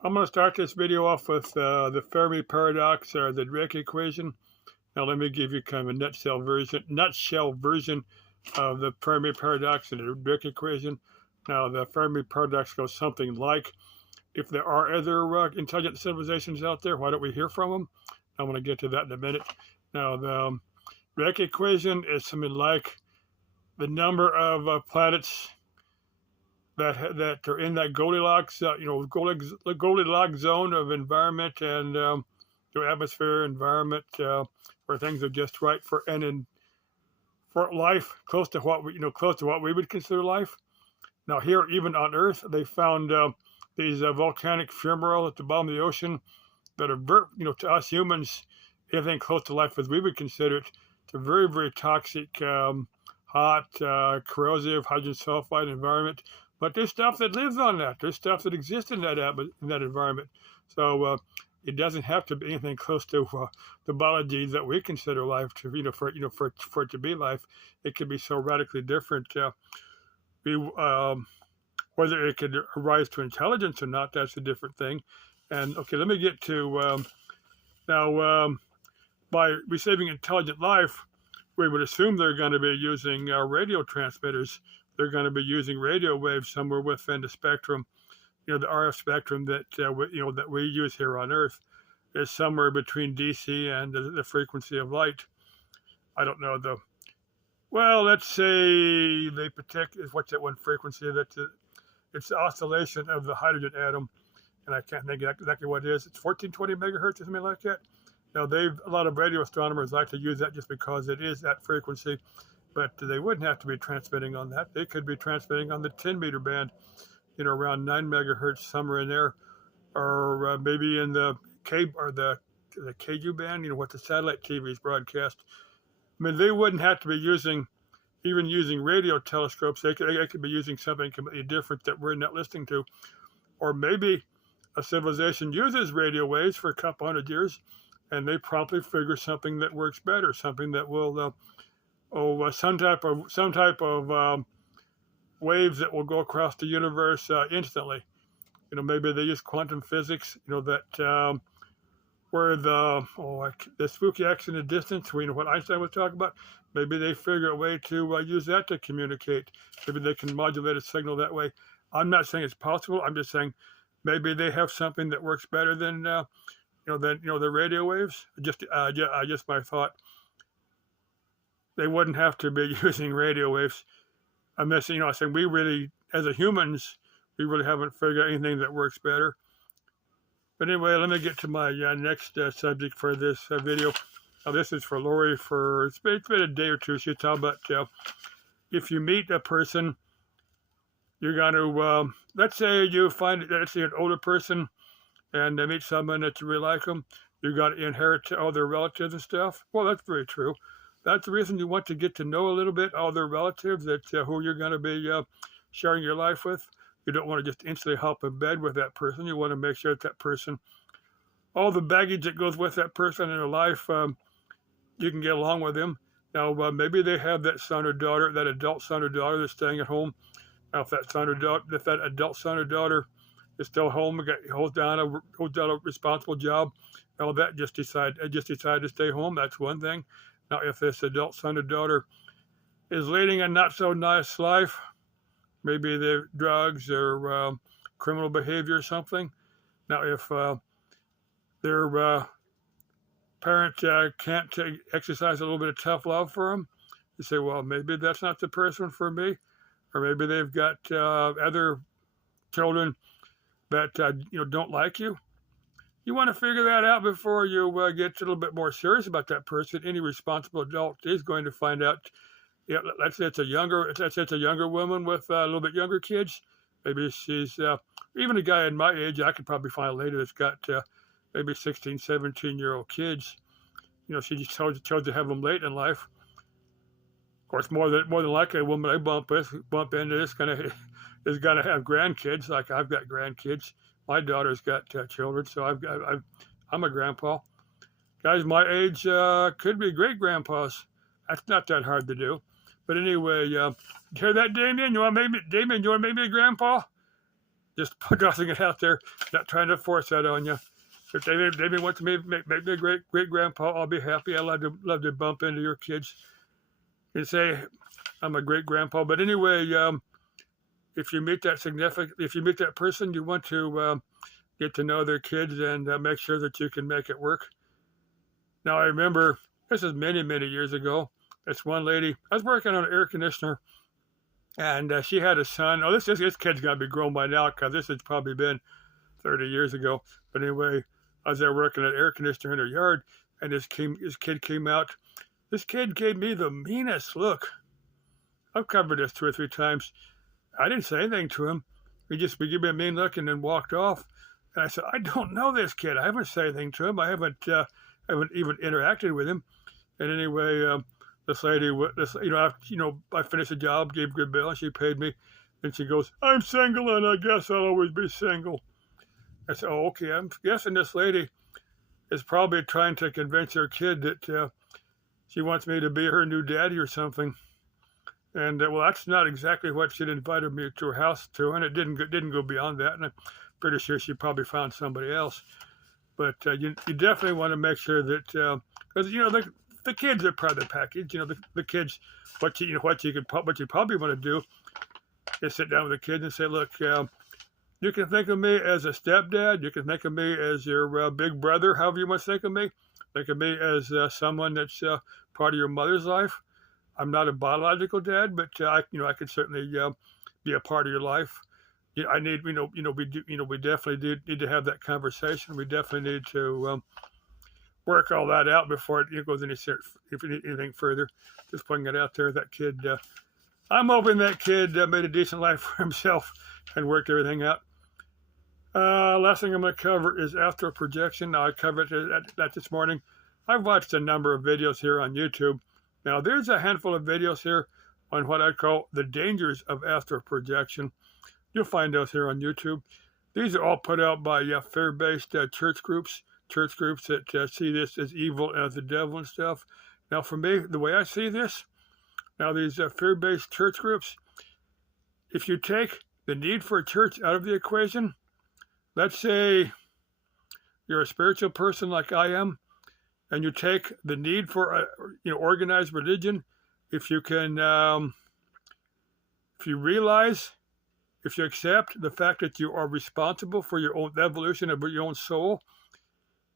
I'm going to start this video off with the Fermi paradox or the Drake equation. Now let me give you kind of a nutshell version of the Fermi paradox and the Drake equation. Now the Fermi paradox goes something like, if there are other intelligent civilizations out there, why don't we hear from them? I'm going to get to that in a minute. Now the Drake equation is something like the number of planets that are in that Goldilocks, Goldilocks zone of environment and your atmosphere environment, where things are just right for for life, close to what we would consider life. Now here, even on Earth, they found these volcanic fumarole at the bottom of the ocean that are, to us humans, anything close to life as we would consider it, it's a very, very toxic, hot, corrosive hydrogen sulfide environment. But there's stuff that lives on that. There's stuff that exists in that environment. So it doesn't have to be anything close to the biology that we consider life to, for it to be life. It could be so radically different. Whether it could arise to intelligence or not, that's a different thing. And okay, let me get to now. By receiving intelligent life, we would assume they're going to be using radio transmitters. They're going to be using radio waves somewhere within the spectrum, the RF spectrum that we use here on Earth is somewhere between DC and the frequency of light. I don't know well, let's say they protect what's that one frequency it's the oscillation of the hydrogen atom, and I can't think exactly what it is. It's 1420 megahertz or something like that. Now, a lot of radio astronomers like to use that just because it is that frequency, but they wouldn't have to be transmitting on that. They could be transmitting on the 10-meter band, around 9 megahertz, somewhere in there, or maybe in the KU band, what the satellite TVs broadcast. I mean, they wouldn't have to be using radio telescopes. They could be using something completely different that we're not listening to, or maybe a civilization uses radio waves for a couple hundred years, and they promptly figure something that works better, something that will, some type of waves that will go across the universe instantly. Maybe they use quantum physics. That where the spooky accident distance, what Einstein was talking about. Maybe they figure a way to use that to communicate. Maybe they can modulate a signal that way. I'm not saying it's possible. I'm just saying maybe they have something that works better than the radio waves. Just my thought. They wouldn't have to be using radio waves. I'm just saying we really, as a humans, we really haven't figured out anything that works better. But anyway, let me get to my next subject for this video. This is for Lori. It's been a day or two. She's talking about if you meet a person, you're going to, let's say an older person, and they meet someone that you really like them, you got to inherit all their relatives and stuff. Well, that's very true. That's the reason you want to get to know a little bit all their relatives, who you're going to be sharing your life with. You don't want to just instantly hop in bed with that person. You want to make sure that person, all the baggage that goes with that person in their life, you can get along with them. Now, maybe they have that son or daughter, that adult son or daughter that's staying at home. Now, if that adult son or daughter is still home, holds down a responsible job, all that just decide to stay home. That's one thing. Now, if this adult son or daughter is leading a not so nice life, maybe they're drugs or criminal behavior or something. Now, if their parent can't exercise a little bit of tough love for them, you say, well, maybe that's not the person for me, or maybe they've got other children that don't like you. You want to figure that out before you get a little bit more serious about that person. Any responsible adult is going to find out. Let's say it's a younger woman with a little bit younger kids. Maybe she's even a guy in my age. I could probably find a lady that's got maybe 16, 17-year-old kids. She just chose to have them late in life. Of course, more than likely, a woman I bump into is gonna have grandkids. Like I've got grandkids. My daughter's got children, so I'm a grandpa. Guys my age could be great grandpas. That's not that hard to do. But anyway, hear that, Damien? You want to make me a grandpa? Just tossing it out there, not trying to force that on you. If they want to make me a great grandpa, I'll be happy. I love to bump into your kids and say I'm a great grandpa. But anyway, if you meet that person, you want to get to know their kids and make sure that you can make it work. Now I remember this is many years ago. This one lady, I was working on an air conditioner, and she had a son. Oh, this kid's got to be grown by now because this has probably been 30 years ago. But anyway, I was there working at an air conditioner in her yard, and this kid came out. This kid gave me the meanest look. I've covered this 2 or 3 times. I didn't say anything to him. He gave me a mean look and then walked off. And I said, I don't know this kid. I haven't said anything to him. I haven't even interacted with him. And anyway, this lady, I finished the job, gave good bill, and she paid me. And she goes, I'm single, and I guess I'll always be single. I said, oh, okay. I'm guessing this lady is probably trying to convince her kid that she wants me to be her new daddy or something. And well, that's not exactly what she'd invited me to her house to, and it didn't go beyond that. And I'm pretty sure she probably found somebody else. But you definitely want to make sure that because the kids are part of the package. The kids, what you probably want to do is sit down with the kids and say, look, you can think of me as a stepdad. You can think of me as your big brother, however you want to think of me. Think of me as someone that's part of your mother's life. I'm not a biological dad, but I could certainly be a part of your life. I need, we definitely need to have that conversation. We definitely need to work all that out before it goes anything further. Just putting it out there. That kid, I'm hoping that kid made a decent life for himself and worked everything out. Last thing I'm going to cover is astral projection. Now, I covered that this morning. I've watched a number of videos here on YouTube. Now, there's a handful of videos here on what I call the dangers of astral projection. You'll find those here on YouTube. These are all put out by fear-based church groups that see this as evil and as the devil and stuff. Now, for me, the way I see this, now these fear-based church groups, if you take the need for a church out of the equation, let's say you're a spiritual person like I am, and you take the need for organized religion, if you can, if you accept the fact that you are responsible for your own evolution of your own soul,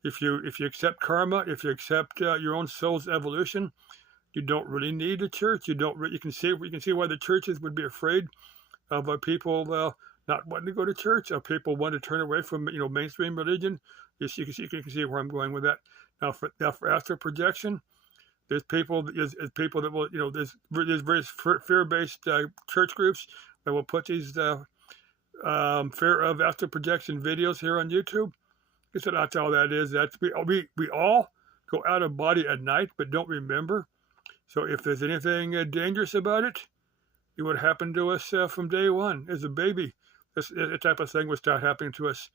if you accept karma, if you accept your own soul's evolution, you don't really need a church. You can see why the churches would be afraid of people not wanting to go to church, or people want to turn away from mainstream religion. You can see where I'm going with that. Now for astral projection, there's people that will there's various fear-based church groups that will put these fear of astral projection videos here on YouTube. So that's all that is. We all go out of body at night, but don't remember. So if there's anything dangerous about it, it would happen to us from day one as a baby. This type of thing would start happening to us.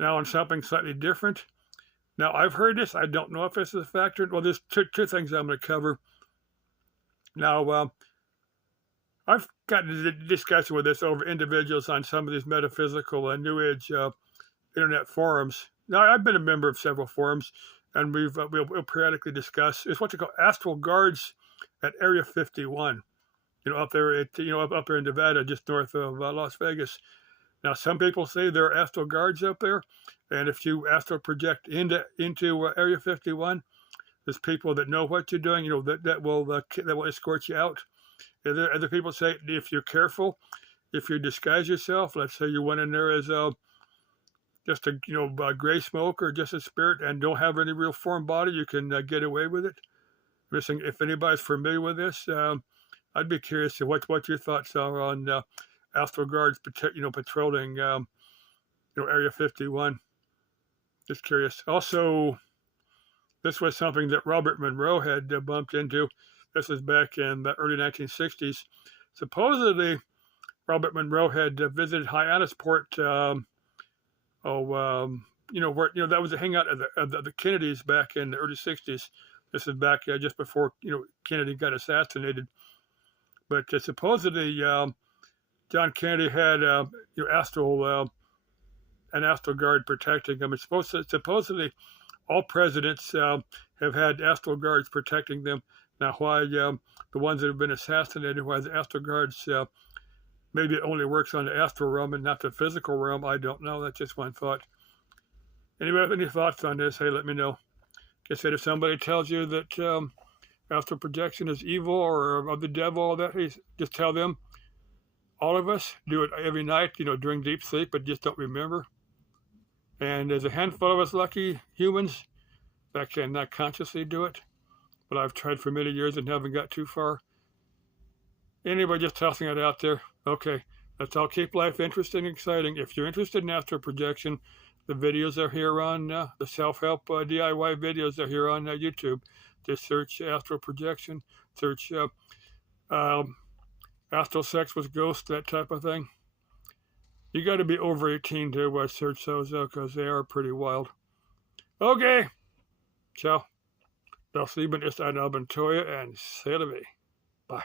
Now on something slightly different. Now I've heard this. I don't know if this is a factor. Well, there's two things I'm going to cover. Now I've gotten into discussion with this over individuals on some of these metaphysical and New Age internet forums. Now I've been a member of several forums, and we'll periodically discuss. It's what they call astral guards at Area 51. Up there up there in Nevada, just north of Las Vegas. Now, some people say there are astral guards up there, and if you astral project into Area 51, there's people that know what you're doing. That will escort you out. Other people say if you're careful, if you disguise yourself, let's say you went in there as just a gray smoke or just a spirit and don't have any real form body, you can get away with it. If anybody's familiar with this, I'd be curious to what your thoughts are on astral guards, patrolling, Area 51. Just curious. Also, this was something that Robert Monroe had bumped into. This was back in the early 1960s. Supposedly, Robert Monroe had visited Hyannisport. That was a hangout of the Kennedys back in the early 60s. This is back just before Kennedy got assassinated. But supposedly John Kennedy had an astral guard protecting him. It's supposedly all presidents have had astral guards protecting them. Now, why the ones that have been assassinated, why the astral guards maybe it only works on the astral realm and not the physical realm, I don't know. That's just one thought. Anybody have any thoughts on this? Hey, let me know. Like I said, if somebody tells you that astral projection is evil or of the devil, all that, hey, just tell them. All of us do it every night, during deep sleep, but just don't remember. And there's a handful of us lucky humans that can not consciously do it. But I've tried for many years and haven't got too far. Anybody just tossing it out there. Okay, let's all keep life interesting and exciting. If you're interested in astral projection, the videos are here on the self-help DIY videos are here on YouTube. Just search astral projection, search astral sex with ghosts, that type of thing. You got to be over 18 to search those because they are pretty wild. Okay, ciao. Das Leben ist eine Abenteuer and c'est la vie. Bye.